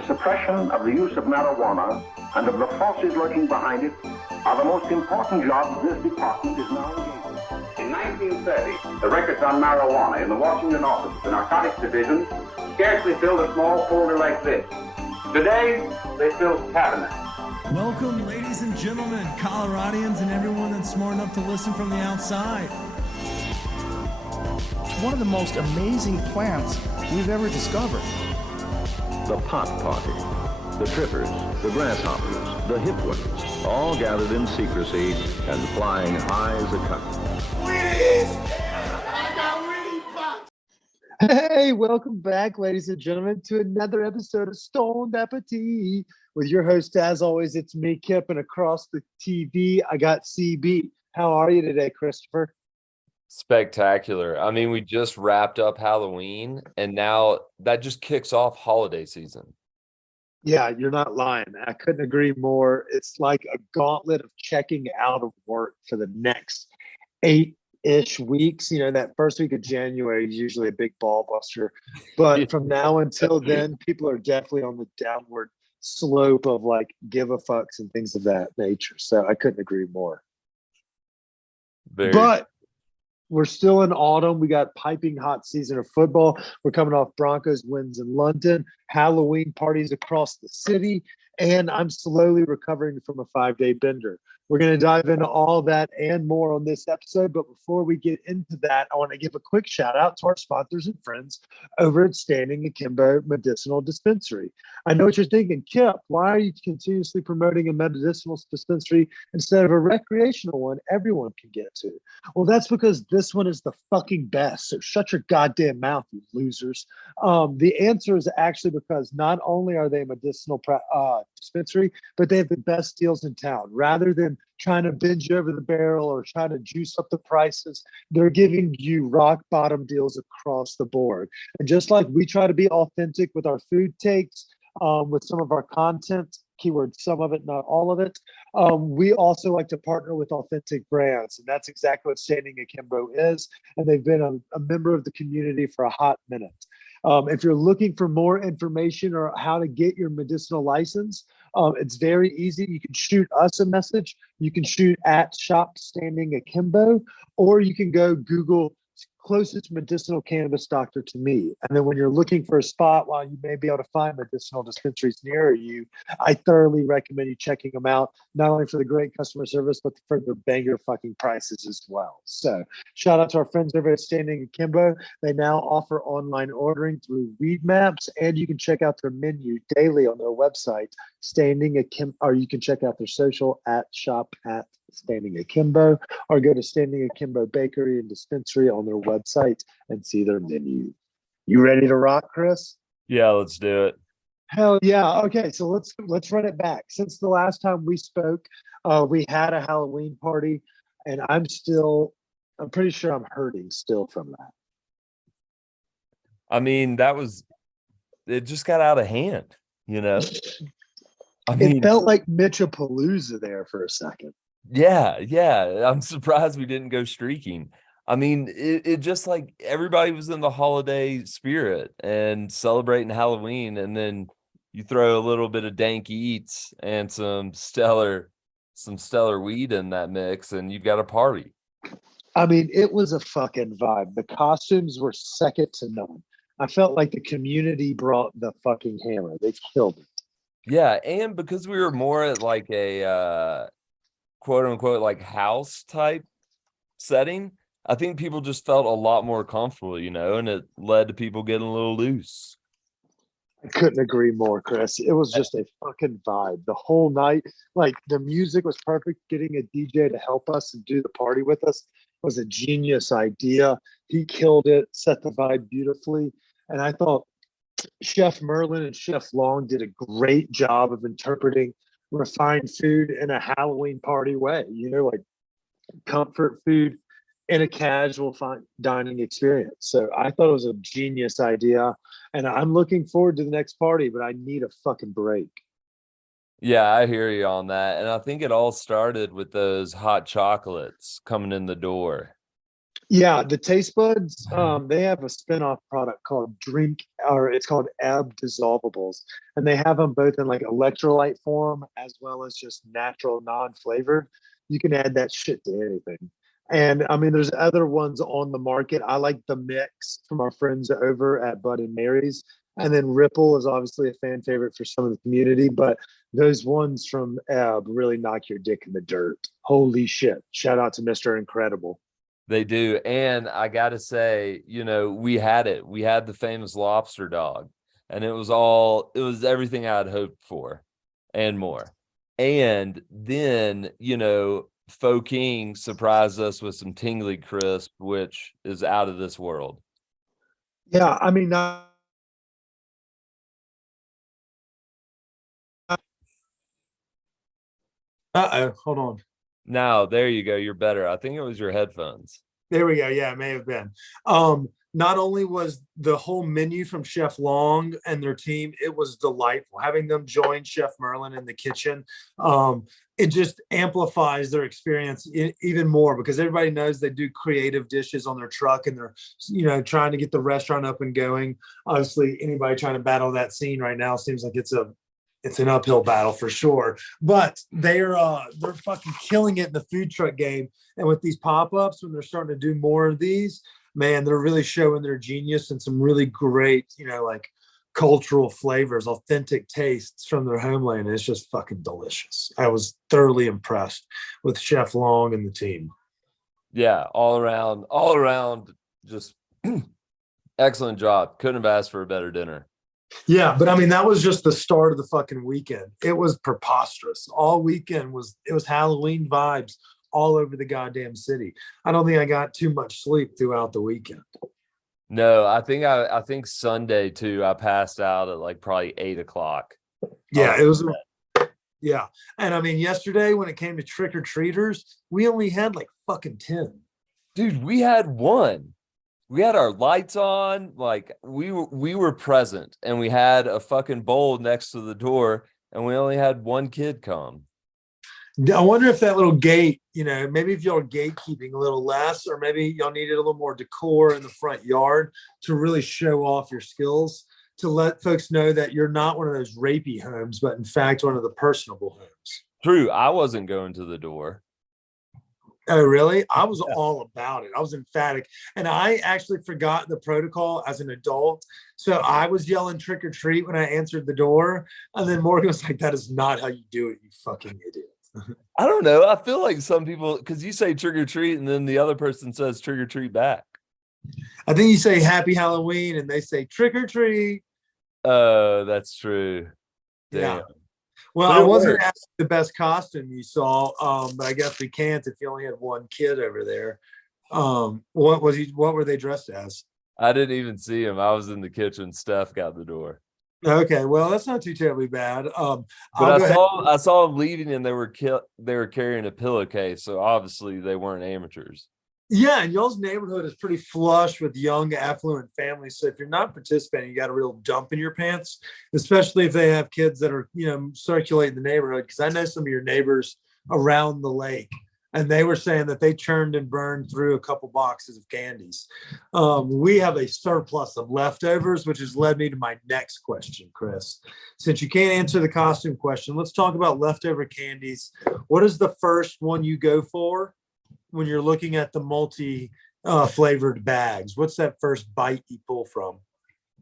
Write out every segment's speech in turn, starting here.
the suppression of the use of marijuana and of the forces lurking behind it are the most important jobs this department is now engaged in. In 1930, the records on marijuana in the Washington office of the Narcotics Division scarcely filled a small folder like this. Today, they fill cabinets. Welcome, ladies and gentlemen, Coloradians and everyone that's smart enough to listen from the outside. It's one of the most amazing plants we've ever discovered. The pot party, the trippers, the grasshoppers, the hip ones, all gathered in secrecy and flying high as a kite. Hey, welcome back, ladies and gentlemen, to another episode of Stoned Appetit. With your host, as always, it's me, Kip, and across the TV, I got CB. How are you today, Christopher? Spectacular. I mean, we just wrapped up Halloween, and now that just kicks off holiday season. Yeah, you're not lying. I couldn't agree more. It's like a gauntlet of checking out of work for the next 8-ish weeks. You know, that first week of January is usually a big ball buster. But from now until then, people are definitely on the downward slope of like give a fucks and things of that nature. So I couldn't agree more. But we're still in autumn. We got piping hot season of football. We're coming off Broncos wins in London, Halloween parties across the city, and I'm slowly recovering from a 5-day bender. We're going to dive into all that and more on this episode. But before we get into that, I want to give a quick shout out to our sponsors and friends over at Standing Akimbo Medicinal Dispensary. I know what you're thinking, Kip, why are you continuously promoting a medicinal dispensary instead of a recreational one everyone can get to? Well, that's because this one is the fucking best. So shut your goddamn mouth, you losers. The answer is actually because not only are they a medicinal dispensary, but they have the best deals in town. Rather than trying to binge over the barrel or trying to juice up the prices, they're giving you rock bottom deals across the board. And just like we try to be authentic with our food takes, with some of our content, keyword some of it, not all of it, we also like to partner with authentic brands. And that's exactly what Standing Akimbo is. And they've been a member of the community for a hot minute. If you're looking for more information or how to get your medicinal license, it's very easy. You can shoot us a message. You can shoot at Shop Standing Akimbo, or you can go Google closest medicinal cannabis doctor to me. And then when you're looking for a spot, while you may be able to find medicinal dispensaries near you, I thoroughly recommend you checking them out, not only for the great customer service, but for the banger fucking prices as well. So shout out to our friends over at Standing Akimbo. They now offer online ordering through Weed Maps, and you can check out their menu daily on their website, Standing Akimbo, or you can check out their social at Shop at Standing Akimbo, or go to Standing Akimbo Bakery and Dispensary on their website and see their menu. You ready to rock, Chris? Yeah, let's do it. Hell yeah. Okay, so let's run it back. Since the last time we spoke, we had a Halloween party, and I'm pretty sure I'm hurting still from that. I mean, it just got out of hand, you know? It felt like Mitchapalooza there for a second. Yeah. I'm surprised we didn't go streaking. I mean, it just like everybody was in the holiday spirit and celebrating Halloween, and then you throw a little bit of dank eats and some stellar weed in that mix, and you've got a party. I mean, it was a fucking vibe. The costumes were second to none. I felt like the community brought the fucking hammer. They killed it. Yeah, and because we were more at like a quote unquote like house type setting, I think people just felt a lot more comfortable, you know, and it led to people getting a little loose. I couldn't agree more, Chris. It was just a fucking vibe the whole night. Like, the music was perfect. Getting a DJ to help us and do the party with us was a genius idea. He killed it, set the vibe beautifully. And I thought Chef Merlin and Chef Long did a great job of interpreting refined food in a Halloween party way, you know, like comfort food in a casual fine dining experience. So I thought it was a genius idea, and I'm looking forward to the next party, but I need a fucking break. Yeah, I hear you on that. And I think it all started with those hot chocolates coming in the door. Yeah, the taste buds, they have a spin-off product called it's called Ab Dissolvables. And they have them both in like electrolyte form as well as just natural non-flavored. You can add that shit to anything. And I mean, there's other ones on the market. I like the mix from our friends over at Bud and Mary's. And then Ripple is obviously a fan favorite for some of the community, but those ones from Ab really knock your dick in the dirt. Holy shit. Shout out to Mr. Incredible. They do. And I got to say, you know, we had it. We had the famous lobster dog, and it was everything I had hoped for and more. And then, you know, Faux King surprised us with some tingly crisp, which is out of this world. Yeah, I mean, hold on. Now, there you go. You're better. I think it was your headphones. There we go. Yeah, it may have been. Not only was the whole menu from Chef Long and their team, it was delightful. Having them join Chef Merlin in the kitchen, it just amplifies their experience even more, because everybody knows they do creative dishes on their truck and they're, you know, trying to get the restaurant up and going. Obviously, anybody trying to battle that scene right now seems like it's an uphill battle for sure, but they're fucking killing it in the food truck game. And with these pop-ups, when they're starting to do more of these, man, they're really showing their genius and some really great, you know, like cultural flavors, authentic tastes from their homeland. It's just fucking delicious. I was thoroughly impressed with Chef Long and the team. Yeah, all around, just excellent job. Couldn't have asked for a better dinner. Yeah, but I mean, that was just the start of the fucking weekend. It was preposterous. All weekend was Halloween vibes all over the goddamn city. I don't think I got too much sleep throughout the weekend. No, I think Sunday too, I passed out at like probably 8:00. Yeah, it was. Yeah. And I mean, yesterday when it came to trick-or-treaters, we only had like fucking 10. Dude, we had one. We had our lights on, like we were present, and we had a fucking bowl next to the door, and we only had one kid come. I wonder if that little gate, you know, maybe if y'all are gatekeeping a little less, or maybe y'all needed a little more decor in the front yard to really show off your skills, to let folks know that you're not one of those rapey homes, but in fact, one of the personable homes. True. I wasn't going to the door. Oh, really? I was all about it. I was emphatic. And I actually forgot the protocol as an adult. So I was yelling trick or treat when I answered the door. And then Morgan was like, that is not how you do it, you fucking idiot. I don't know. I feel like some people, because you say trick or treat and then the other person says trick or treat back. I think you say happy Halloween and they say trick or treat. Oh, that's true. Damn. Yeah. Well, I wasn't asking the best costume you saw, but I guess we can't if you only had one kid over there. What were they dressed as? I didn't even see him. I was in the kitchen. Steph got the door. Okay, well, that's not too terribly bad. But I saw them leaving, and they were carrying a pillowcase, so obviously they weren't amateurs. Yeah, and y'all's neighborhood is pretty flush with young, affluent families. So if you're not participating, you got a real dump in your pants, especially if they have kids that are, you know, circulating the neighborhood. Because I know some of your neighbors around the lake, and they were saying that they churned and burned through a couple boxes of candies. We have a surplus of leftovers, which has led me to my next question, Chris. Since you can't answer the costume question, let's talk about leftover candies. What is the first one you go for when you're looking at the multi flavored bags? What's that first bite you pull from?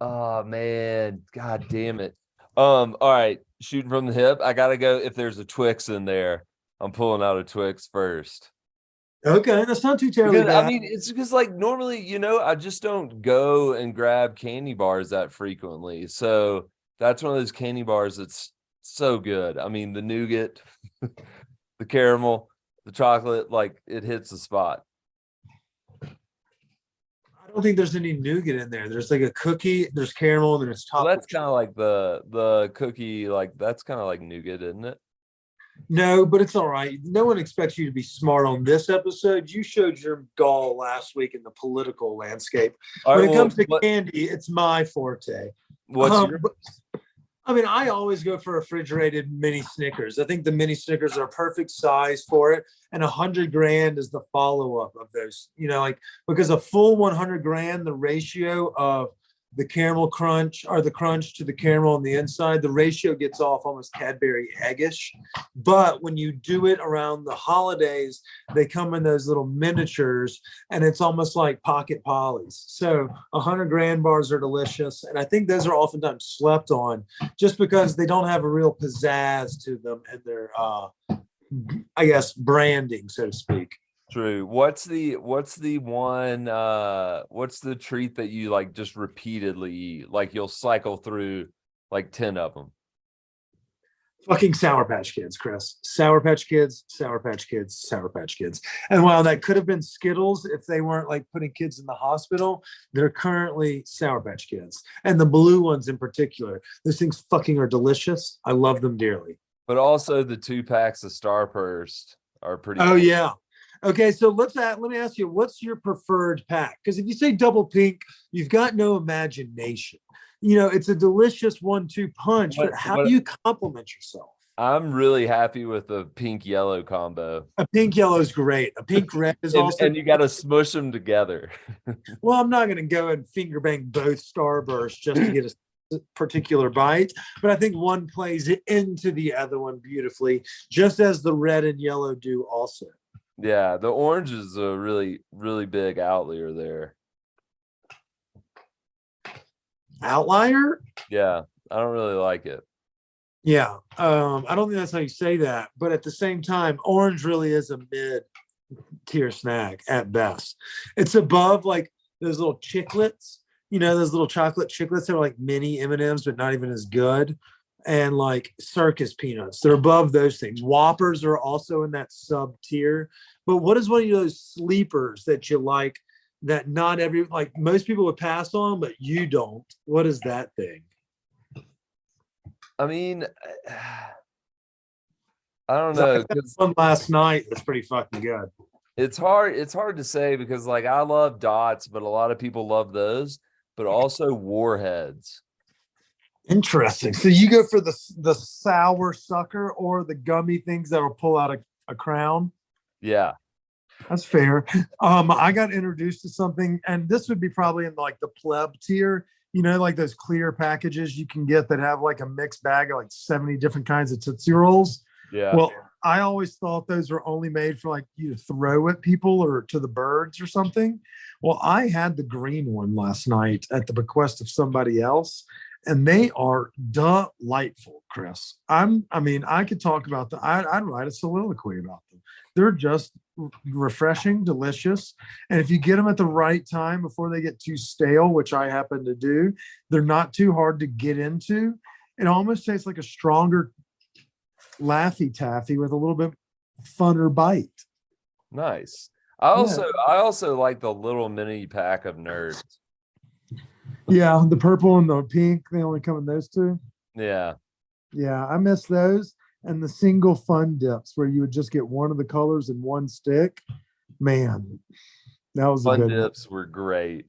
Oh man, god damn it. All right, shooting from the hip. I gotta go. If there's a Twix in there, I'm pulling out a Twix first. Okay, that's not too terribly bad. I mean, it's because like normally, you know, I just don't go and grab candy bars that frequently. So that's one of those candy bars that's so good. I mean, the nougat, the caramel, the chocolate, like it hits the spot. I don't think there's any nougat in there. There's like a cookie, there's caramel, and then it's top. Well, that's kind of like the cookie, like that's kind of like nougat, isn't it? No, but it's all right. No one expects you to be smart on this episode. You showed your gall last week in the political landscape. When it comes to candy, it's my forte. What's your? I mean, I always go for refrigerated mini Snickers. I think the mini Snickers are perfect size for it. And 100 grand is the follow-up of those, like, because a full 100 grand, the ratio of the caramel crunch or the crunch to the caramel on the inside, the ratio gets off almost Cadbury eggish. But when you do it around the holidays, they come in those little miniatures and it's almost like pocket pollies. So 100 grand bars are delicious. And I think those are oftentimes slept on just because they don't have a real pizzazz to them and their, I guess, branding, so to speak. True. What's the one what's the treat that you like just repeatedly eat? Like you'll cycle through like 10 of them. Fucking Sour Patch Kids, Chris. Sour Patch Kids, Sour Patch Kids, Sour Patch Kids. And while that could have been Skittles if they weren't like putting kids in the hospital, they're currently Sour Patch Kids. And the blue ones in particular. Those things fucking are delicious. I love them dearly. But also the 2 packs of Starburst are pretty Oh cool. yeah. Okay, so let me ask you, what's your preferred pack? Because if you say double pink, you've got no imagination. It's a delicious 1-2 punch, but how do you compliment yourself? I'm really happy with the pink yellow combo. A pink yellow is great. A pink red is also. And you got to smush them together. Well, I'm not going to go and finger bang both Starbursts just to get a particular bite, but I think one plays it into the other one beautifully, just as the red and yellow do also. Yeah, the orange is a really, really big outlier there. Outlier? Yeah, I don't really like it. Yeah, I don't think that's how you say that, but at the same time, orange really is a mid-tier snack at best. It's above like those little chiclets, those little chocolate chiclets that are like mini M&Ms, but not even as good. And like circus peanuts, they're above those things. Whoppers are also in that sub tier. But what is one of those sleepers that you like that not like most people would pass on, but you don't? What is that thing? I mean, I don't know. One last night that's pretty fucking good. It's hard to say because like I love dots, but a lot of people love those, but also warheads. Interesting. So you go for the sour sucker or the gummy things that will pull out a crown? Yeah. That's fair. I got introduced to something, and this would be probably in like the pleb tier, like those clear packages you can get that have like a mixed bag of like 70 different kinds of Tootsie Rolls. Yeah. Well, I always thought those were only made for like you to throw at people or to the birds or something. Well, I had the green one last night at the bequest of somebody else. And they are delightful, Chris. I could talk about them. I'd write a soliloquy about them. They're just refreshing, delicious. And if you get them at the right time before they get too stale, which I happen to do, they're not too hard to get into. It almost tastes like a stronger Laffy Taffy with a little bit funner bite. Nice. I also like the little mini pack of Nerds. Yeah, the purple and the pink, they only come in those two. Yeah. Yeah, I miss those. And the single fun dips where you would just get one of the colors in one stick. Man, that was Fun a good dips were great.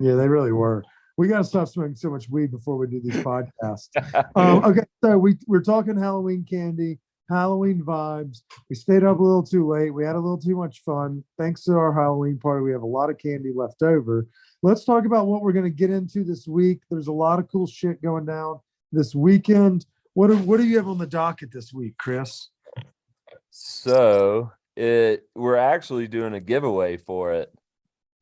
Yeah, they really were. We got to stop smoking so much weed before we do these podcasts. Okay, so we're talking Halloween candy, Halloween vibes. We stayed up a little too late. We had a little too much fun. Thanks to our Halloween party, we have a lot of candy left over. Let's talk about what we're going to get into this week. There's a lot of cool shit going down this weekend. What do you have on the docket this week, Chris? So we're actually doing a giveaway for it.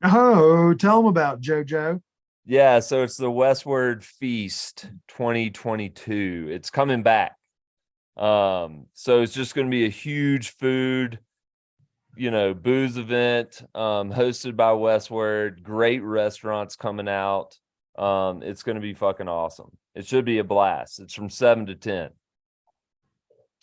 Oh, tell them about JoJo. Yeah, so it's the Westward Feast 2022. It's coming back. So it's just going to be a huge food, booze event, hosted by Westward. Great restaurants coming out. It's going to be fucking awesome. It should be a blast. It's from 7 to 10.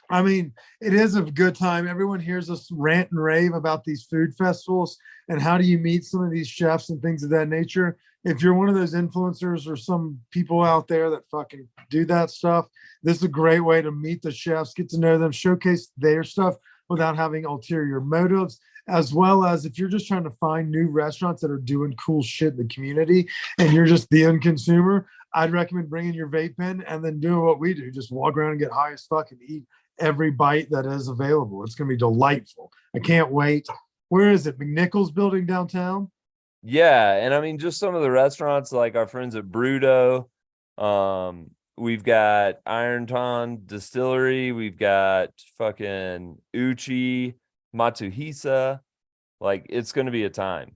I mean, it is a good time. Everyone hears us rant and rave about these food festivals and how do you meet some of these chefs and things of that nature. If you're one of those influencers or some people out there that fucking do that stuff, this is a great way to meet the chefs, get to know them, showcase their stuff without having ulterior motives, as well as if you're just trying to find new restaurants that are doing cool shit in the community and you're just the end consumer, I'd recommend bringing your vape pen and then doing what we do. Just walk around and get high as fuck and eat every bite that is available. It's going to be delightful. I can't wait. Where is it? McNichols building downtown? Yeah, and I mean just some of the restaurants like our friends at Bruto. We've got Ironton Distillery, we've got fucking Uchi, Matsuhisa. Like it's gonna be a time.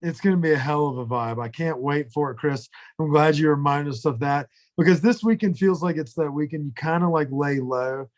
It's going to be a hell of a vibe. I can't wait for it, Chris. I'm glad you reminded us of that because this weekend feels like it's that weekend you kind of like lay low,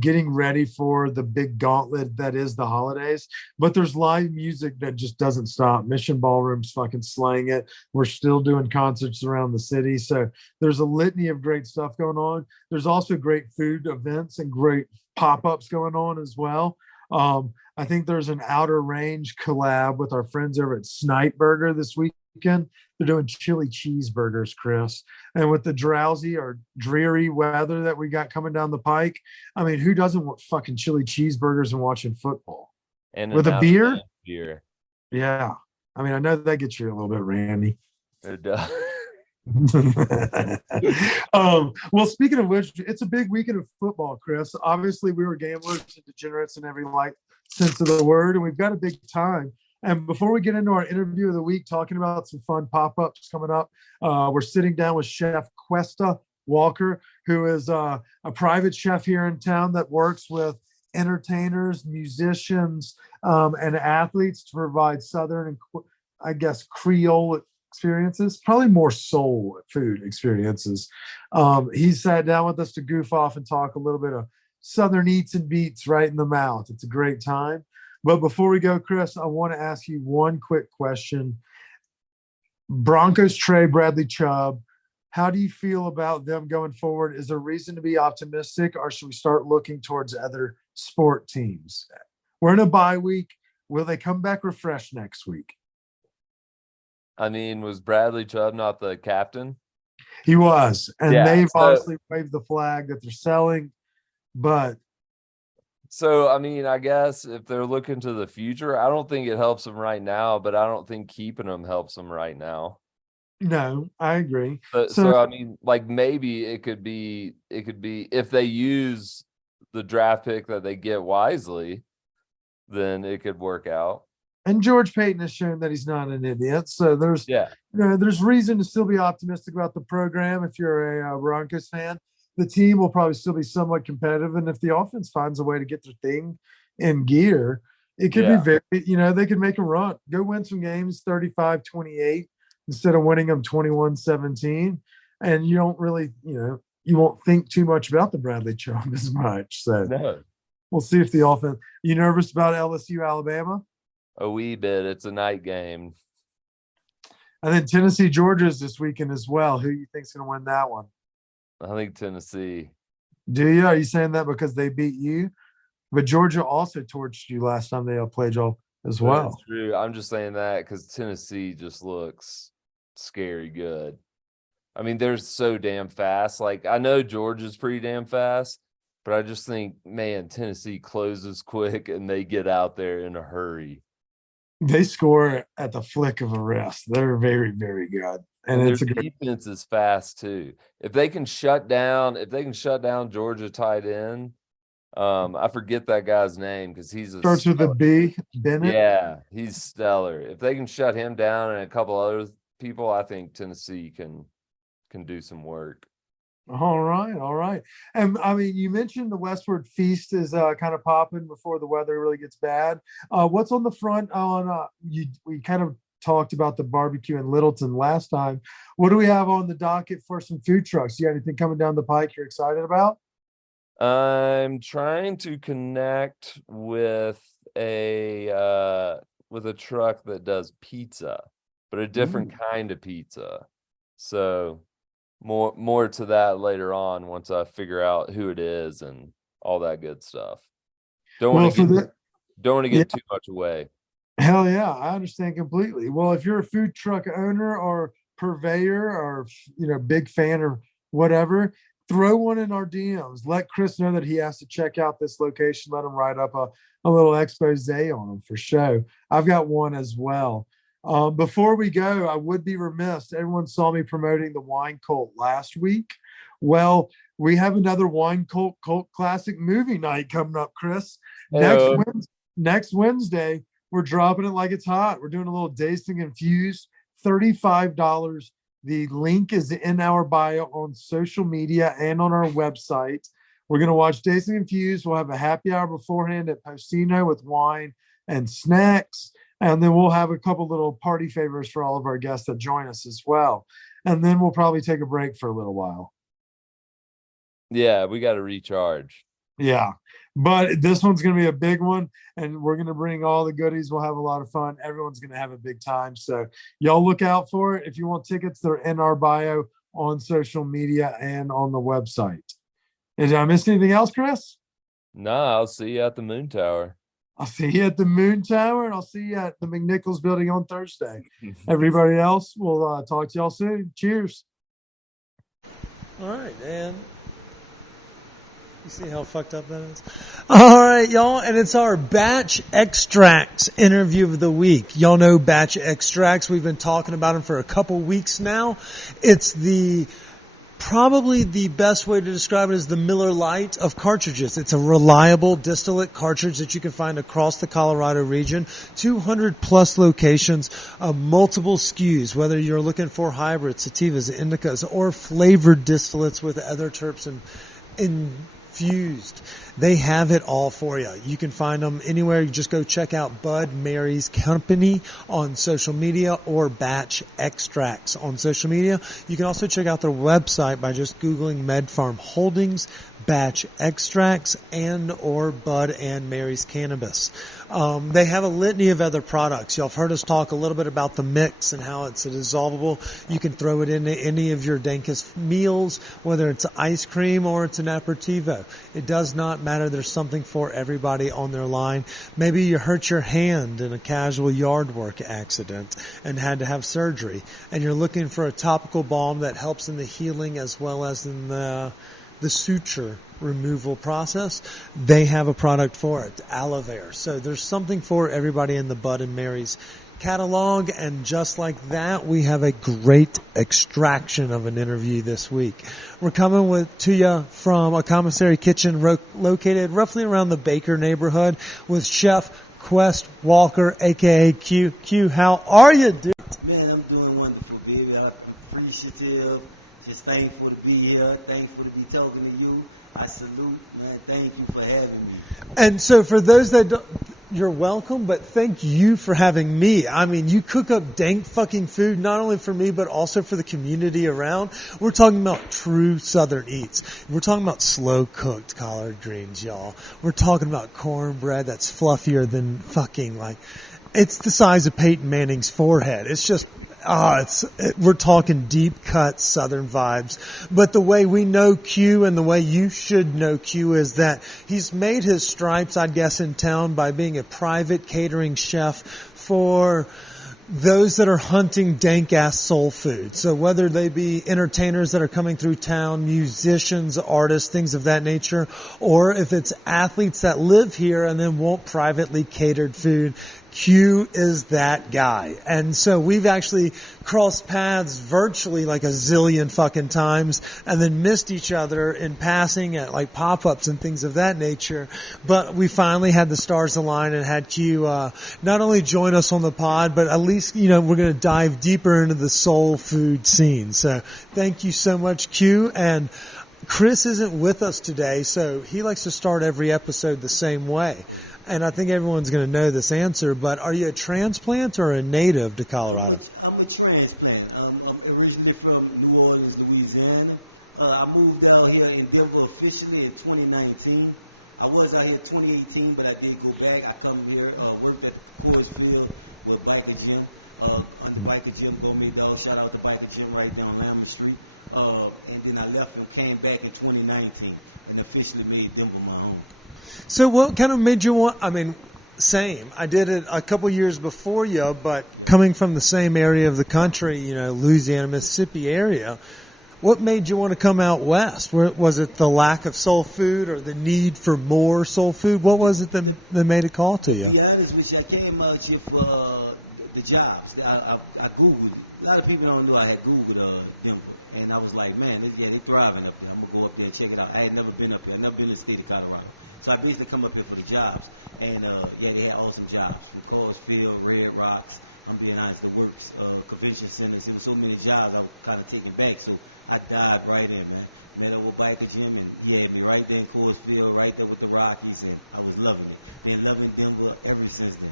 getting ready for the big gauntlet that is the holidays. But there's live music that just doesn't stop. Mission Ballroom's fucking slaying it. We're still doing concerts around the city. So there's a litany of great stuff going on. There's also great food events and great pop-ups going on as well. I think there's an Outer Range collab with our friends over at Snipe Burger this weekend. They're doing chili cheeseburgers, Chris. And with the drowsy or dreary weather that we got coming down the pike, I mean, who doesn't want fucking chili cheeseburgers and watching football? And with a beer? Beer. Yeah. I mean, I know that gets you a little bit randy. It does. Well, speaking of which, it's a big weekend of football, Chris. Obviously, we were gamblers and degenerates in every sense of the word, and we've got a big time. And before we get into our interview of the week, talking about some fun pop-ups coming up, we're sitting down with Chef Questa Walker, who is a private chef here in town that works with entertainers, musicians, and athletes to provide Southern and, I guess, Creole experiences, probably more soul food experiences. He sat down with us to goof off and talk a little bit of Southern eats and beats right in the mouth. It's a great time. But before we go, Chris, I want to ask you one quick question. Broncos Trey, Bradley Chubb, how do you feel about them going forward? Is there reason to be optimistic, or should we start looking towards other sport teams? We're in a bye week. Will they come back refreshed next week? I mean, was Bradley Chubb not the captain? He was. And Yeah, they've so- obviously waved the flag that they're selling. But So, I mean, I guess if they're looking to the future, I don't think it helps them right now, but I don't think keeping them helps them right now. no, I agree. So I mean, like maybe it could be if they use the draft pick that they get wisely, then it could work out. And George Payton has shown that he's not an idiot. So there's Yeah. there's reason to still be optimistic about the program if you're a Broncos fan. The team will probably still be somewhat competitive. And if the offense finds a way to get their thing in gear, it could be very, they could make a run. Go win some games 35-28 instead of winning them 21-17. And you don't really, you won't think too much about the Bradley Chubb as much. So No. we'll see if the offense. You nervous about LSU, Alabama? A wee bit. It's a night game. And then Tennessee, Georgia is this weekend as well. Who you think's going to win that one? I think Tennessee. Do you? Are you saying that because they beat you? But Georgia also torched you last time they played y'all as well. That's true. I'm just saying that because Tennessee just looks scary good. I mean, they're so damn fast. Like, I know Georgia's pretty damn fast, but I just think, man, Tennessee closes quick and they get out there in a hurry. They score at the flick of a wrist. They're very, very good. And their it's a great defense is fast too. If they can shut down Georgia tight end, I forget that guy's name because he's starts with a B, Bennett. Yeah, he's stellar. If they can shut him down and a couple other people, I think Tennessee can do some work. All right. And I mean, you mentioned the Westward Feast is kind of popping before the weather really gets bad. What's on the front on we kind of talked about the barbecue in Littleton last time. What do we have on the docket for some food trucks? You got anything coming down the pike you're excited about? I'm trying to connect with a truck that does pizza, but a different kind of pizza. So more to that later on once I figure out who it is and all that good stuff. Don't want to get too much away. Hell yeah, I understand completely. Well, if you're a food truck owner or purveyor or big fan or whatever, throw one in our DMs. Let Chris know that he has to check out this location. Let him write up a little expose on them for show. I've got one as well. Before we go, I would be remiss. Everyone saw me promoting the Wine Cult last week. Well, we have another Wine Cult Classic movie night coming up, Chris. Next Wednesday, we're dropping it like it's hot. We're doing a little Dazing Infused, $35. The link is in our bio on social media and on our website. We're going to watch Dazing Infused. We'll have a happy hour beforehand at Postino with wine and snacks. And then we'll have a couple little party favors for all of our guests that join us as well. And then we'll probably take a break for a little while. Yeah, we got to recharge. Yeah. But this one's going to be a big one. And we're going to bring all the goodies. We'll have a lot of fun. Everyone's going to have a big time. So y'all look out for it. If you want tickets, they're in our bio on social media and on the website. Did I miss anything else, Chris? No, I'll see you at the Moon Tower. I'll see you at the Moon Tower, and I'll see you at the McNichols building on Thursday. Everybody else, we'll talk to y'all soon. Cheers. All right, and you see how fucked up that is? All right, y'all, and it's our Batch Extracts interview of the week. Y'all know Batch Extracts. We've been talking about them for a couple weeks now. It's probably the best way to describe it is the Miller Lite of cartridges. It's a reliable distillate cartridge that you can find across the Colorado region. 200 plus locations, multiple SKUs, whether you're looking for hybrids, sativas, indicas, or flavored distillates with other terps and infused. They have it all for you. You can find them anywhere. You just go check out Bud Mary's Company on social media or Batch Extracts on social media. You can also check out their website by just Googling MedFarm Holdings, Batch Extracts, and or Bud and Mary's Cannabis. They have a litany of other products. Y'all have heard us talk a little bit about the mix and how it's a dissolvable. You can throw it into any of your dankest meals, whether it's ice cream or it's an aperitivo. It does not matter. There's something for everybody on their line. Maybe you hurt your hand in a casual yard work accident and had to have surgery, and you're looking for a topical balm that helps in the healing as well as in the suture removal process. They have a product for it, aloe vera. So there's something for everybody in the Bud and Mary's catalog, and just like that, we have a great extraction of an interview this week. We're coming to you from a commissary kitchen located roughly around the Baker neighborhood with Chef Questa Walker, aka Q. Q, how are you, dude? Man, I'm doing wonderful, baby. I'm appreciative, just thankful to be here, thankful to be talking to you. I salute, man. Thank you for having me. And so for those that don't, you're welcome, but thank you for having me. I mean, you cook up dank fucking food, not only for me, but also for the community around. We're talking about true Southern eats. We're talking about slow-cooked collard greens, y'all. We're talking about cornbread that's fluffier than fucking, it's the size of Peyton Manning's forehead. It's just, we're talking deep cut Southern vibes. But the way we know Q and the way you should know Q is that he's made his stripes, I guess, in town by being a private catering chef for those that are hunting dank-ass soul food. So whether they be entertainers that are coming through town, musicians, artists, things of that nature, or if it's athletes that live here and then want privately catered food, Q is that guy. And so we've actually crossed paths virtually like a zillion fucking times and then missed each other in passing at pop-ups and things of that nature. But we finally had the stars align and had Q not only join us on the pod, but at least, we're going to dive deeper into the soul food scene. So thank you so much, Q. And Chris isn't with us today, so he likes to start every episode the same way. And I think everyone's going to know this answer, but are you a transplant or a native to Colorado? I'm a transplant. I'm originally from New Orleans, Louisiana. I moved out here in Denver officially in 2019. I was out here in 2018, but I did go back. I come here, worked at Forestfield with Biker Gym, under Biker Gym, Go Big Dog. Shout out to Biker Gym right down Lambert Street. And then I left and came back in 2019 and officially made Denver my home. So what kind of made you want, same. I did it a couple years before you, but coming from the same area of the country, Louisiana, Mississippi area, what made you want to come out west? Was it the lack of soul food or the need for more soul food? What was it that made a call to you? To be honest with you, I came out here for the jobs. I Googled. A lot of people don't know I had Googled Denver. And I was like, man, they're thriving up here. I'm going to go up there and check it out. I had never been up here. I'd never been in the state of Colorado. So I basically come up here for the jobs. And, yeah, they had awesome jobs. From Carsfield, Red Rocks, I'm being honest, the works, convention centers. There were so many jobs I was kind of taken back. So I dived right in, man. Met up with Biker Jim, and yeah, me right there in Carsfield, right there with the Rockies. And I was loving it. And loving Denver ever since then.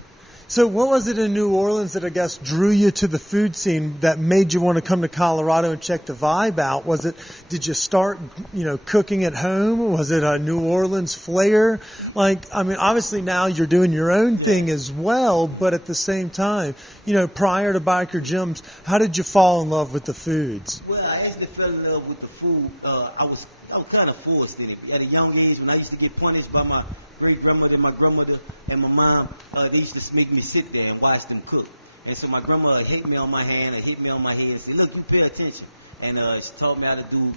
So what was it in New Orleans that I guess drew you to the food scene that made you want to come to Colorado and check the vibe out? Was it, did you start, cooking at home? Was it a New Orleans flair? Like, I mean, obviously now you're doing your own thing as well, but at the same time, prior to Biker Jim's, how did you fall in love with the foods? Well, I actually fell in love with the food. I was kind of forced in it. At a young age, when I used to get punished by my great-grandmother, my grandmother, and my mom, they used to make me sit there and watch them cook. And so my grandma hit me on my hand and hit me on my head and said, look, you pay attention. And she taught me how to do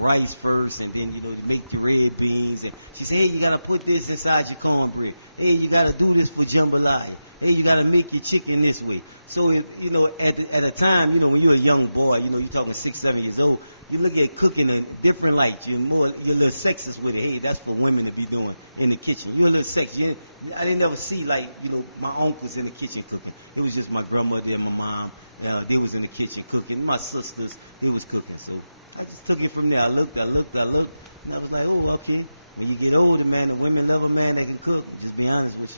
rice first, and then, you make your red beans. And she said, hey, you got to put this inside your cornbread. Hey, you got to do this for jambalaya. Hey, you got to make your chicken this way. So, at a time, when you're a young boy, you're talking 6, 7 years old, you look at cooking in different lights. You're a little sexist with it. Hey, that's for women to be doing in the kitchen. You're a little sexist. I didn't ever see, my uncles in the kitchen cooking. It was just my grandmother and my mom. They was in the kitchen cooking. My sisters, they was cooking. So I just took it from there. I looked, and I was like, oh, okay. When you get older, man, the women love a man that can cook. Just be honest with you.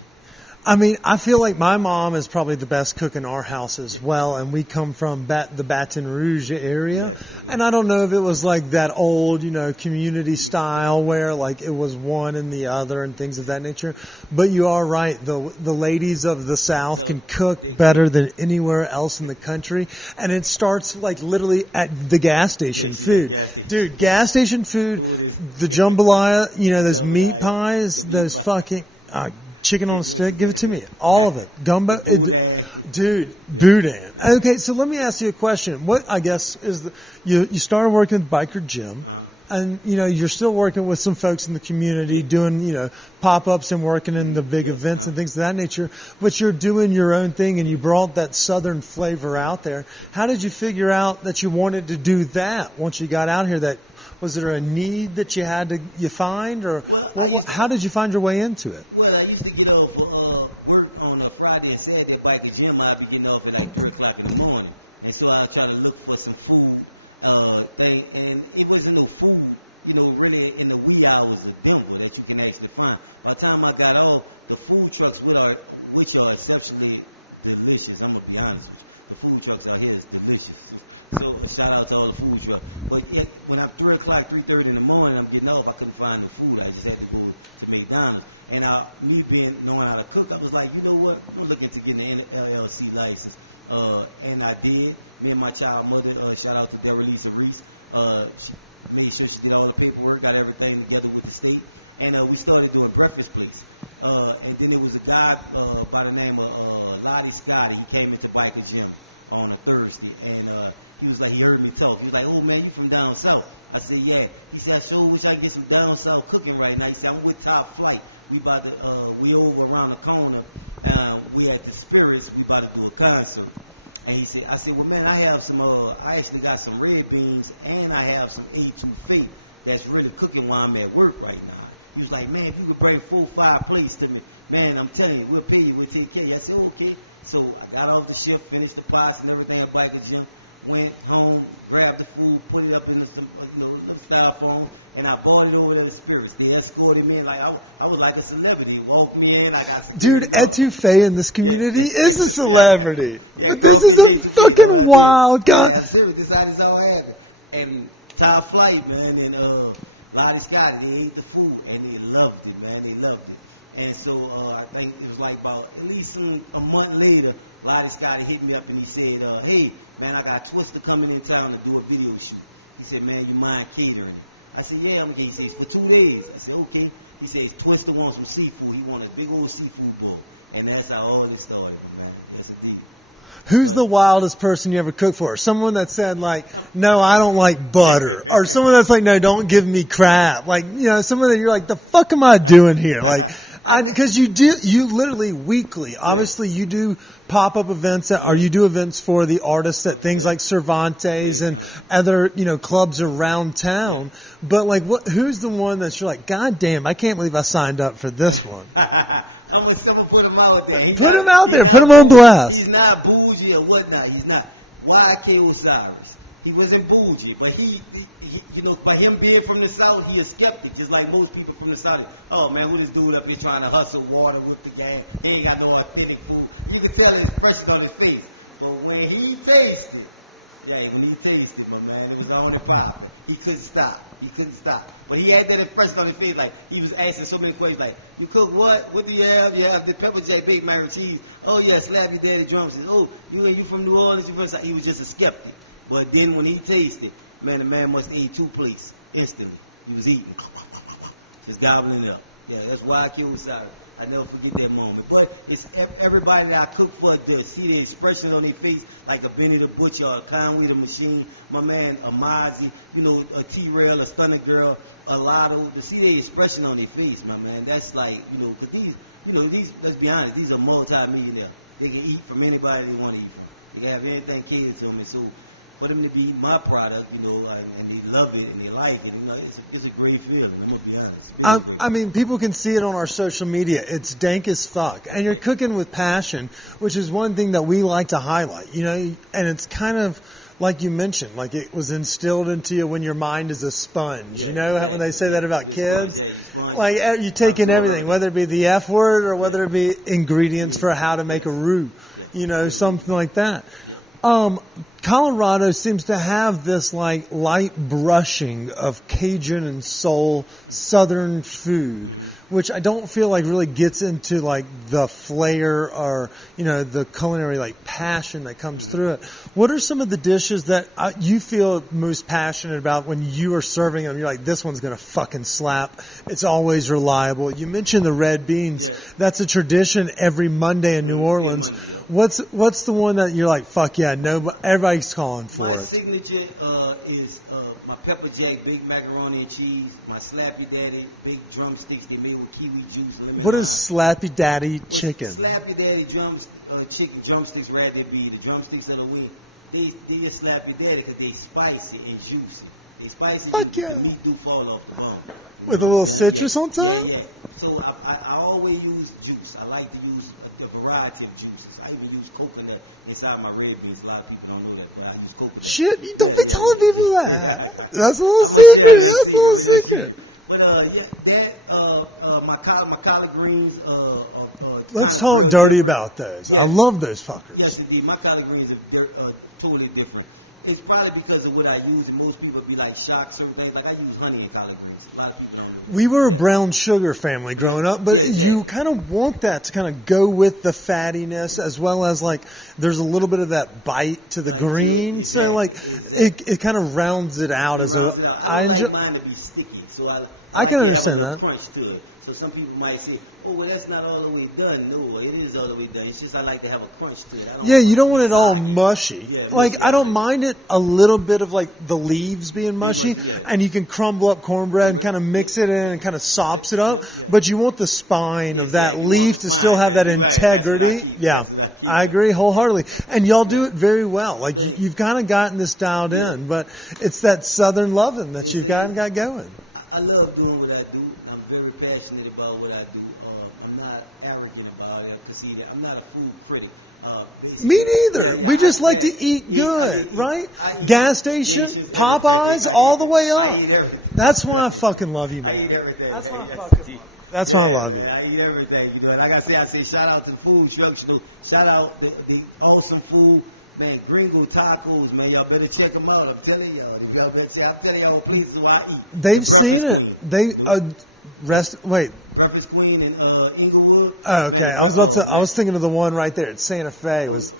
I mean, I feel like my mom is probably the best cook in our house as well, and we come from the Baton Rouge area, and I don't know if it was like that old, community style where like it was one and the other and things of that nature, but you are right, the ladies of the South can cook better than anywhere else in the country, and it starts like literally at the gas station food. Dude, gas station food, the jambalaya, those meat pies, those fucking... chicken on a stick, give it to me. All of it. Gumbo. Dude, boudin. Okay, so let me ask you a question. What, I guess, is you started working with Biker Jim, and, you're still working with some folks in the community doing, pop-ups and working in the big events and things of that nature, but you're doing your own thing and you brought that Southern flavor out there. How did you figure out that you wanted to do that once you got out here? Was there a need that you had to find, or how did you find your way into it? Well, I used to get off work on a Friday and Saturday at Biker Jim. I'd be getting off at like 3 o'clock in the morning, and so I try to look for some food. And it wasn't no food, really in the wee hours of Denver that you can actually find. By the time I got off, the food trucks, which are exceptionally delicious. I'm gonna be honest with you. The food trucks out here is delicious. So shout out to all the food trucks. But yet, when I'm 3 o'clock, 3:30 in the morning, I'm getting off, I couldn't find the food. I just had to go to McDonald's. And me knowing how to cook, I was like, you know what? I'm looking to get an LLC license. And I did. Me and my child mother, shout out to Lisa Reese, she made sure she did all the paperwork, got everything together with the state. And we started doing breakfast place. And then there was a guy by the name of Lottie Scotty. He came into Biker Jim on a Thursday, and he was like, he heard me talk. He's like, oh man, you from down south? I said, yeah. He said, I sure wish I could get some down south cooking right now. He said, I'm with Top Flight. We over around the corner. We at the Spirits. We about to do a concert. And he said, I said, well man, I have some. I actually got some red beans, and I have some A2 that's really cooking while I'm at work right now. He was like, man, if you could bring 4 or 5 plates to me, man, I'm telling you, we'll pay you, we'll take care of you. I said, okay. So I got off the ship, finished the pots and everything at Biker Jim, went home, grabbed the food, put it up in some styrofoam, and I bought it over to the Spirits. They escorted me like I was like a celebrity. Walked me in like I. Dude, etouffee in this community is a celebrity. But this is a fucking wild guy. That's serious. This is all happened. And Top Flight, man, and Lottie Scott, they ate the food and they loved it, man. They loved it. And so I think it was like about at least a month later, Lottie Scott hit me up and he said, hey, man, I got Twister coming in town to do a video shoot. He said, man, you mind catering? I said, yeah, I'm game. He says, for 2 days. I said, okay. He says, Twister wants some seafood. He wanted a big old seafood bowl. And that's how all this started, man. That's the deal. Who's the wildest person you ever cooked for? Someone that said like, no, I don't like butter. Or someone that's like, no, don't give me crab. Like, someone that you're like, the fuck am I doing here? Like, Because you literally weekly, obviously you do pop-up events or you do events for the artists at things like Cervantes and other, clubs around town. But like, who's the one that you're like, God damn, I can't believe I signed up for this one. Someone put him out there. Put him out there. Put him on blast. He's not bougie or whatnot. He's not. YK Osiris. He wasn't bougie, but he by him being from the South, he a skeptic, just like most people from the South. Oh man, what this dude up here trying to hustle water with the gang? He ain't got no authentic food. You can tell his expression on his face. But when he tasted it, my man, it was all the problem. He couldn't stop. But he had that impression on his face, like he was asking so many questions, like, you cook what? What do you have? You have the pepper jack, baked mac and cheese. Oh yeah, Slappy Daddy drumsticks. Oh, you from New Orleans? You from South? He was just a skeptic. But then when he tasted, man, the man must eat 2 plates instantly. He was eating, just gobbling it up. Yeah, that's why I killed Osiris. I never forget that moment. But it's everybody that I cook for to see the expression on their face, like a Benny the Butcher or a Conway the Machine, my man Amazi, a T-Rail, a Stunner Girl, a Lotto, to see their expression on their face, my man. That's like, because these, let's be honest, these are multi-millionaires. They can eat from anybody they want to eat from. They can have anything catered to them, and so for them to be my product, and they love it and they like it, it's a great feeling. I'm gonna be honest. I mean, people can see it on our social media. It's dank as fuck, and you're cooking with passion, which is one thing that we like to highlight. And it's kind of like you mentioned, like it was instilled into you when your mind is a sponge. When they say that about kids, like you take in everything, whether it be the F word or whether it be ingredients for how to make a roux, something like that. Colorado seems to have this like light brushing of Cajun and soul Southern food, which I don't feel like really gets into like the flair or, the culinary like passion that comes through it. What are some of the dishes that you feel most passionate about when you are serving them? You're like, this one's going to fucking slap. It's always reliable. You mentioned the red beans. That's a tradition every Monday in New Orleans. What's the one that you're like, fuck yeah, no, everybody's calling for it? My signature is my pepper jack, big macaroni and cheese, my Slappy Daddy, big drumsticks they made with kiwi juice. What is Slappy Daddy chicken? Slappy Daddy chicken drumsticks, rather be the drumsticks of the week. They just Slappy Daddy because they spicy and juicy. They spicy. Fuck yeah. Meat do fall off the bone. With a little citrus on top? Yeah. So I always use juice. I like to use a variety of juices. I even use coconut inside my red beans. A lot of people don't know that. I use coconut. Shit, you don't be telling people that. That's a little secret. That's a little secret. But my collard greens. Let's talk dirty about those. Yes. I love those fuckers. Yes, indeed. My collard greens are totally different. It's probably because of what I use, and most people would be like shocked, certain things. Like I use honey in collard greens. A lot of people don't know. We were a brown sugar family growing up, but you kind of want that to kind of go with the fattiness as well as like there's a little bit of that bite to the green. So like it kind of rounds it out as a. I enjoy mine to be sticky, so I can understand that. Crunch to it. So some people might say, "Oh, well, that's not all the way done." No, it is all the way done. It's just I like to have a crunch to it. You don't want it all mushy. Like I don't mind it a little bit of like the leaves being mushy, and you can crumble up cornbread and kind of mix it in and kind of sops it up. But you want the spine of that leaf to still have that integrity. Yeah, I agree wholeheartedly. And y'all do it very well. Like you've kind of gotten this dialed in, but it's that Southern loving that you've got going. I love doing what I do. I'm very passionate about what I do. I'm not arrogant about it. I'm not a food critic. Me neither. We just like to eat good, right? Gas station, Popeyes, all the way up. That's why I fucking love you, man. That's why I fucking love you. That's why I love you. I eat everything. Like I say shout out to the food trucks. Shout out the awesome food. Man, Gringo Tacos, man, y'all better check them out. I'm telling y'all. I'm telling y'all places where I eat. They've seen it. They Breakfast Queen in Inglewood. Oh, okay. I was thinking of the one right there at Santa Fe. Was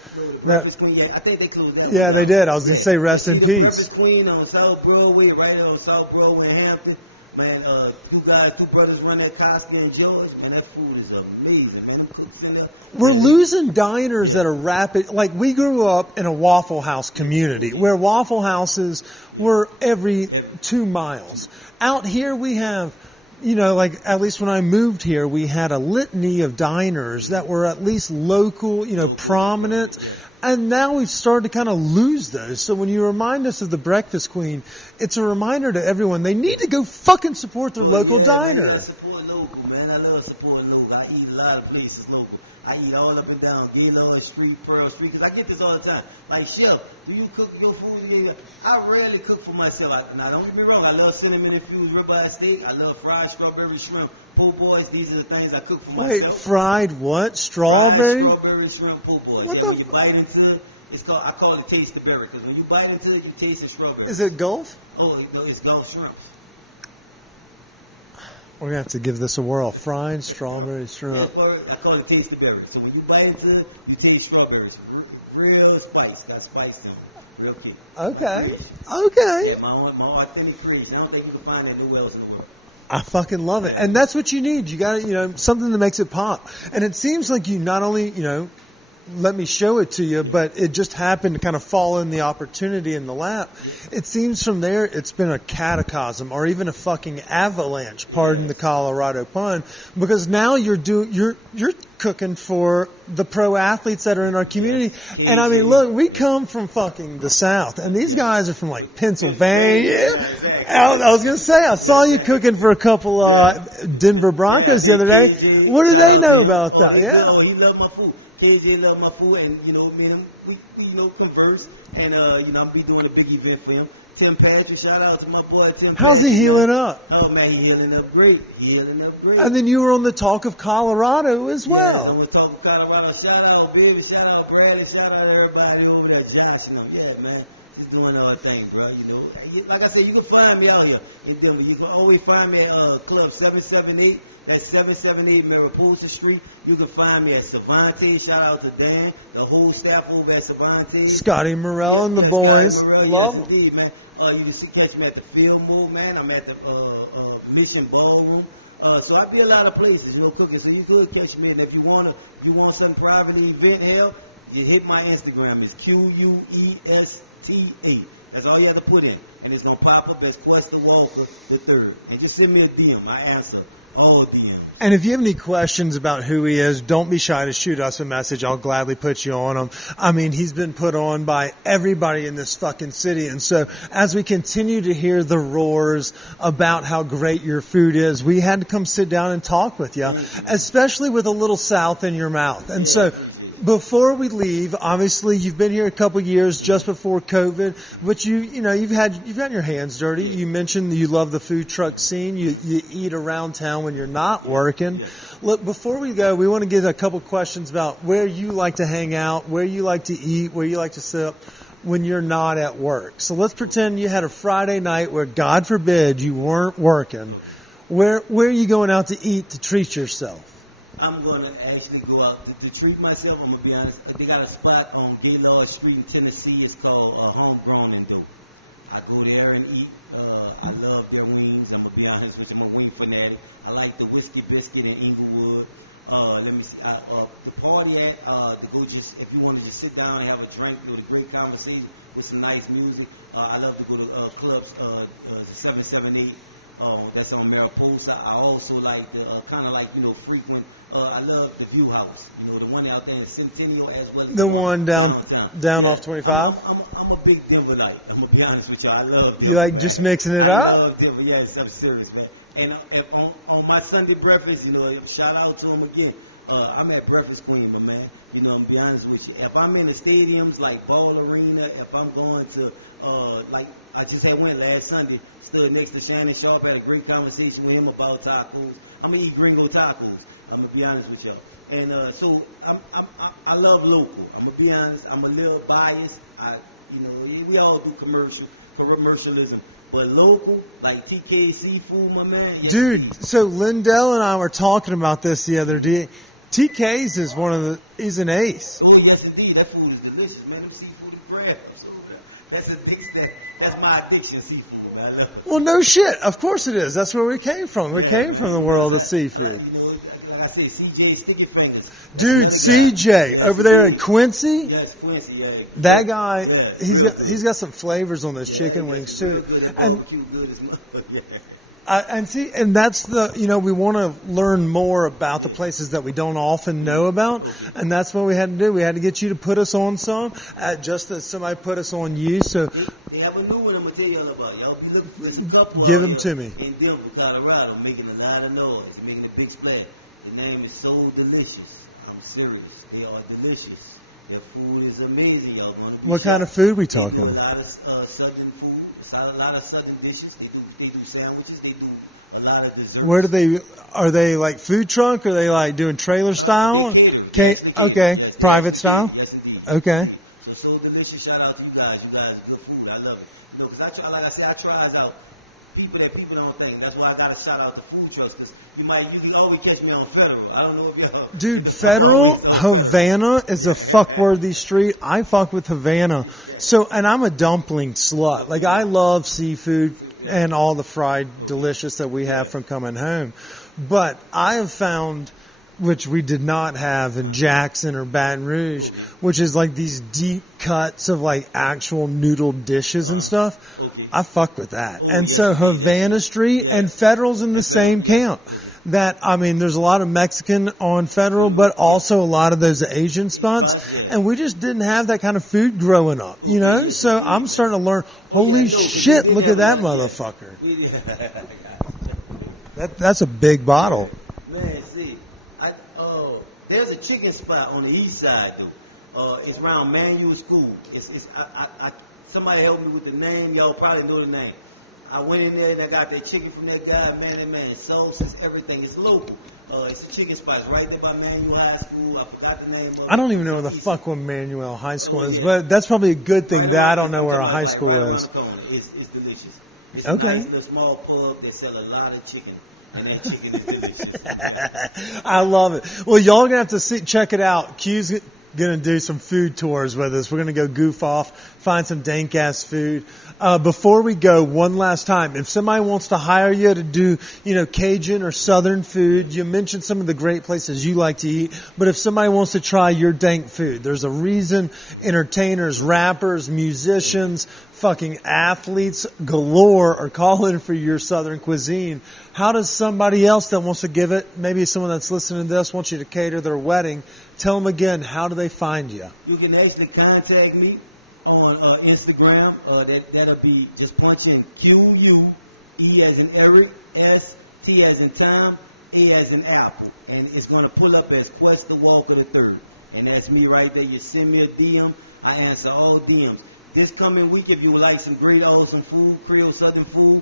that? Queen, I think they closed that. Yeah, they did. I was gonna say rest in peace. Breakfast Queen on South Broadway, right on South Broadway in Hampton. Man, two brothers run that Costa and George. Man, that food is amazing, man. Them cooks in there. We're losing diners at a rapid, like we grew up in a Waffle House community where Waffle Houses were every 2 miles. Out here we have, you know, like at least when I moved here, we had a litany of diners that were at least local, you know, prominent. And now we've started to kind of lose those. So when you remind us of the Breakfast Queen, it's a reminder to everyone they need to go fucking support their local diner. I support local, man. I love supporting local. I eat a lot of places local. I eat all up and down Gaylord Street, Pearl Street, because I get this all the time. Like, Chef, do you cook your food? I rarely cook for myself. Now, don't get me wrong. I love cinnamon-infused ribeye steak. I love fried strawberry shrimp. Po' boys, these are the things I cook for myself. Wait, fried what? Strawberry? Fried strawberry shrimp po' boys. What when you bite into it, I call it taste the berry, because when you bite into it, you taste the strawberry. Is it Gulf? Oh, it's Gulf shrimp. We're going to have to give this a whirl. Fried strawberry shrimp. I call it taste the berry. So when you bite into it, you taste strawberries. Real spice. Got spice in it. Real key. Okay. Okay. Yeah, my authentic creation. I don't think you can find that nowhere else in the world. I fucking love it. And that's what you need. You got to, you know, something that makes it pop. And it seems like you not only, you know, let me show it to you, but it just happened to kind of fall in the opportunity in the lap. It seems from there it's been a cataclysm or even a fucking avalanche, pardon the Colorado pun, because now you're cooking for the pro athletes that are in our community. And I mean, look, we come from fucking the South, and these guys are from like Pennsylvania. I was going to say, I saw you cooking for a couple Denver Broncos the other day. What do they know about that? Yeah. Oh, he loves my food. KJ love my food, and you know, man, we converse, and you know, I'll be doing a big event for him. Tim Patrick, shout out to my boy Tim. How's he healing up? Oh man, he healing up great. And then you were on the Talk of Colorado as well. Yeah, on the Talk of Colorado. Shout out, baby. Shout out, Brady. Shout out everybody over there. Johnson, yeah, man, he's doing all things, bro. You know, like I said, you can find me out here in Denver. You can always find me at Club 778. That's 778 Mariposa Street. You can find me at Savante. Shout out to Dan, the whole staff over at Savante. Scotty Morrell and the boys. Love them. Indeed, man. You can catch me at the Fillmore, man. I'm at the Mission Ballroom. So I be a lot of places, you know, cooking. So you could catch me. And if you want some private event help, you hit my Instagram. It's QUESTA. That's all you have to put in. And it's going to pop up as Questa Walker with third. And just send me a DM. I answer all DMs. And if you have any questions about who he is, don't be shy to shoot us a message. I'll gladly put you on him. I mean, he's been put on by everybody in this fucking city. And so as we continue to hear the roars about how great your food is, we had to come sit down and talk with you, especially with a little South in your mouth. And so before we leave, obviously you've been here a couple years just before COVID, but you've gotten your hands dirty. You mentioned you love the food truck scene. You eat around town when you're not working. Look, before we go, we want to get a couple questions about where you like to hang out, where you like to eat, where you like to sit when you're not at work. So let's pretend you had a Friday night where, God forbid, you weren't working. Where are you going out to eat to treat yourself? I'm going to actually go out to treat myself. I'm going to be honest. They got a spot on Gaylord Street in Tennessee. It's called Homegrown and Do. I go there and eat. I love their wings. I'm going to be honest with you. I'm a wing fanatic. I like the Whiskey Biscuit in Inglewood. Let me see. The party to go just, if you want to just sit down and have a drink with a great conversation with some nice music. I love to go to clubs, 778. That's on Mariposa. I also like kind of like, you know, frequent. I love the View House. You know, the one out there in Centennial as well. The one down off 25? I'm a big Denver night. I'm going to be honest with you. I love Denver. You like man. Just mixing it up? I love Denver. Yes, I'm serious, man. And on my Sunday breakfast, you know, shout out to them again. I'm at Breakfast Queen, man. You know, I'm going to be honest with you. If I'm in the stadiums like Ball Arena, if I'm going to, like I just went last Sunday, stood next to Shannon Sharp, had a great conversation with him about tacos. I'm going to eat gringo tacos. I'm going to be honest with y'all. And so I love local. I'm going to be honest. I'm a little biased. We all do commercialism. But local, like TK Seafood, my man. Yeah. Dude, so Lindell and I were talking about this the other day. TK's is he's an ace. Oh, yes, indeed. That food is delicious, man. Them seafood is bread. That's my addiction, seafood. Well, no shit. Of course it is. That's where we came from. We came from the world of seafood. I say CJ Sticky Fingers. Dude, CJ over there at Quincy. Yes, Quincy. Yeah. That guy, he's got some flavors on those chicken wings too. And And that's we want to learn more about the places that we don't often know about, and that's what we had to do. We had to get you to put us on some, just as somebody put us on you. So They have a new one I'm gonna tell y'all about. Y'all be looking for some couple. Give them to me. In Denver, Colorado, making a lot of noise, making a big splash. The name is So Delicious. I'm serious. They are delicious. Their food is amazing, y'all. what kind of food we They do talking? a lot of southern food, a lot of southern dishes. They do sandwiches. They do a lot of desserts. Where are they like food truck? Or are they like doing trailer style? Okay, private style. Yes, indeed. Okay. So delicious. Shout out to you guys. You guys are good food. I love it. Because like I said, I tries out people that people don't think. That's why I got to shout out the food trucks, because you can always catch me on Federal. I don't know if y'all. Dude, Federal, Havana is a fuckworthy street. I fuck with Havana. So, and I'm a dumpling slut. Like, I love seafood and all the fried delicious that we have from coming home. But I have found, which we did not have in Jackson or Baton Rouge, which is like these deep cuts of like actual noodle dishes and stuff. I fuck with that. And so Havana Street and Federal's in the same camp. There's a lot of Mexican on Federal, but also a lot of those Asian spots. And we just didn't have that kind of food growing up, So I'm starting to learn, holy shit, look at that motherfucker. That's a big bottle. Man, see, there's a chicken spot on the east side, though. It's around Manual School. Somebody help me with the name. Y'all probably know the name. I went in there and I got that chicken from that guy. Man, sauces, everything. It's local. It's a chicken spot. It's right there by Manual High School. I forgot the name of it. I don't even know where the fuck one Manuel High School is, but that's probably a good thing that I don't know where a high school is. It's delicious. It's Okay. a nice little small pub that sell a lot of chicken. And that chicken is delicious. I love it. Well, y'all are going to have to check it out. Q's going to do some food tours with us. We're going to go goof off, find some dank ass food. Before we go, one last time, if somebody wants to hire you to do, Cajun or Southern food, you mentioned some of the great places you like to eat, but if somebody wants to try your dank food, there's a reason entertainers, rappers, musicians, fucking athletes galore are calling for your Southern cuisine. How does somebody else that wants to give it, maybe someone that's listening to this, wants you to cater their wedding, tell them again, how do they find you? You can actually contact me on Instagram. That'll be just punch in QU, E as in Eric, S, T as in Tom, A as in Apple. And it's going to pull up as Questa Walker III. And that's me right there. You send me a DM. I answer all DMs. This coming week, if you would like some great awesome food, Creole Southern food,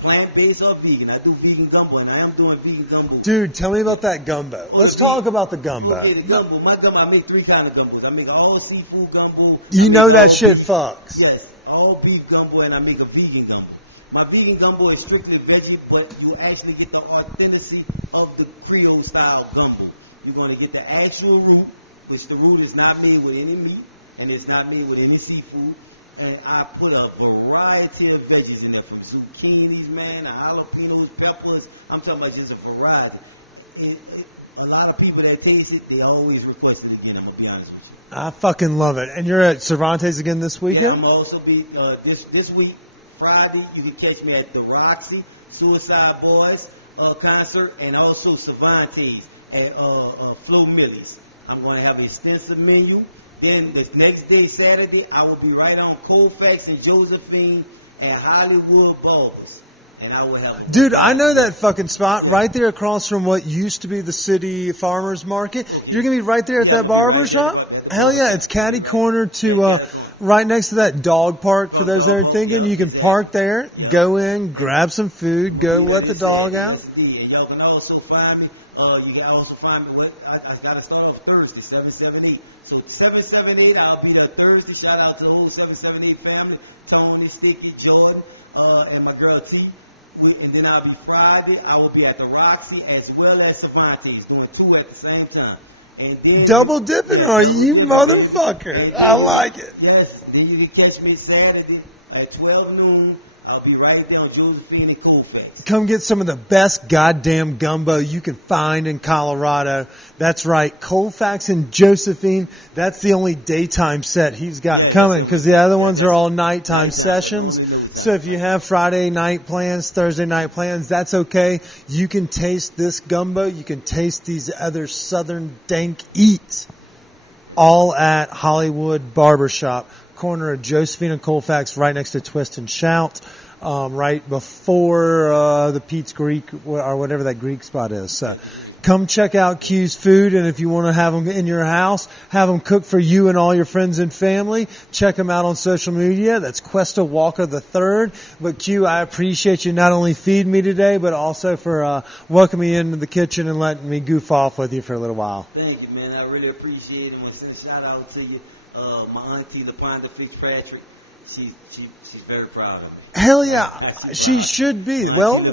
plant-based or vegan. I do vegan gumbo, and I am doing vegan gumbo. Dude, tell me about that gumbo. Let's talk about the gumbo. Okay, the gumbo. My gumbo, I make three kind of gumbos. I make an all seafood gumbo. You know that shit fucks. Yes, all beef gumbo, and I make a vegan gumbo. My vegan gumbo is strictly veggie, but you actually get the authenticity of the Creole style gumbo. You're going to get the actual root, which the root is not made with any meat, and it's not made with any seafood. And I put a variety of veggies in there, from zucchinis, man, to jalapenos, peppers. I'm talking about just a variety. And a lot of people that taste it, they always request it again. I'm gonna be honest with you. I fucking love it. And you're at Cervantes again this weekend? Yeah, I'm also be this week, Friday. You can catch me at the Roxy Suicide Boys concert, and also Cervantes at Flo Millie's. I'm going to have an extensive menu. Then the next day, Saturday, I will be right on Colfax and Josephine and Hollywood Barbers. And I will have Dude, I know that fucking spot right there across from what used to be the city farmers market. You're going to be right there at that barber shop? Hell yeah, it's catty corner to right next to that dog park. For those that are thinking, you can park there, go in, grab some food, go let the dog out. Y'all can also find me. You can also find me. I got to start off Thursday, 778. So 778, I'll be there Thursday. Shout out to the whole 778 family, Tony, Sticky, Jordan, and my girl T. And then I'll be Friday. I will be at the Roxy as well as Cervantes, doing two at the same time. And then Double dipping, are you motherfucker? I like it. Yes. Then you can catch me Saturday at 12 noon. I'll be right down Josephine and Colfax. Come get some of the best goddamn gumbo you can find in Colorado. That's right, Colfax and Josephine. That's the only daytime set he's got coming, because the other ones are all nighttime sessions. So if you have Friday night plans, Thursday night plans, that's okay. You can taste this gumbo. You can taste these other southern dank eats, all at Hollywood Barbershop, corner of Josephine and Colfax, right next to Twist and Shout. Right before the Pete's Greek or whatever that Greek spot is. So come check out Q's Food, and if you want to have them in your house, have them cook for you and all your friends and family, check them out on social media. That's Questa Walker the Third. But Q, I appreciate you not only feeding me today, but also for welcoming me into the kitchen and letting me goof off with you for a little while. Thank you, man. I really appreciate it. I want to send a shout out to you. My auntie, LaPonda Fitzpatrick, she's very proud of me. Hell yeah, she should be. Well,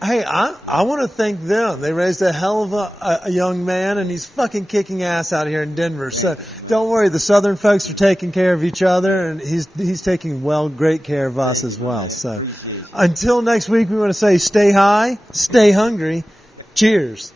hey, I want to thank them. They raised a hell of a young man, and he's fucking kicking ass out here in Denver. So don't worry, the Southern folks are taking care of each other, and he's taking great care of us as well. So until next week, we want to say stay high, stay hungry. Cheers.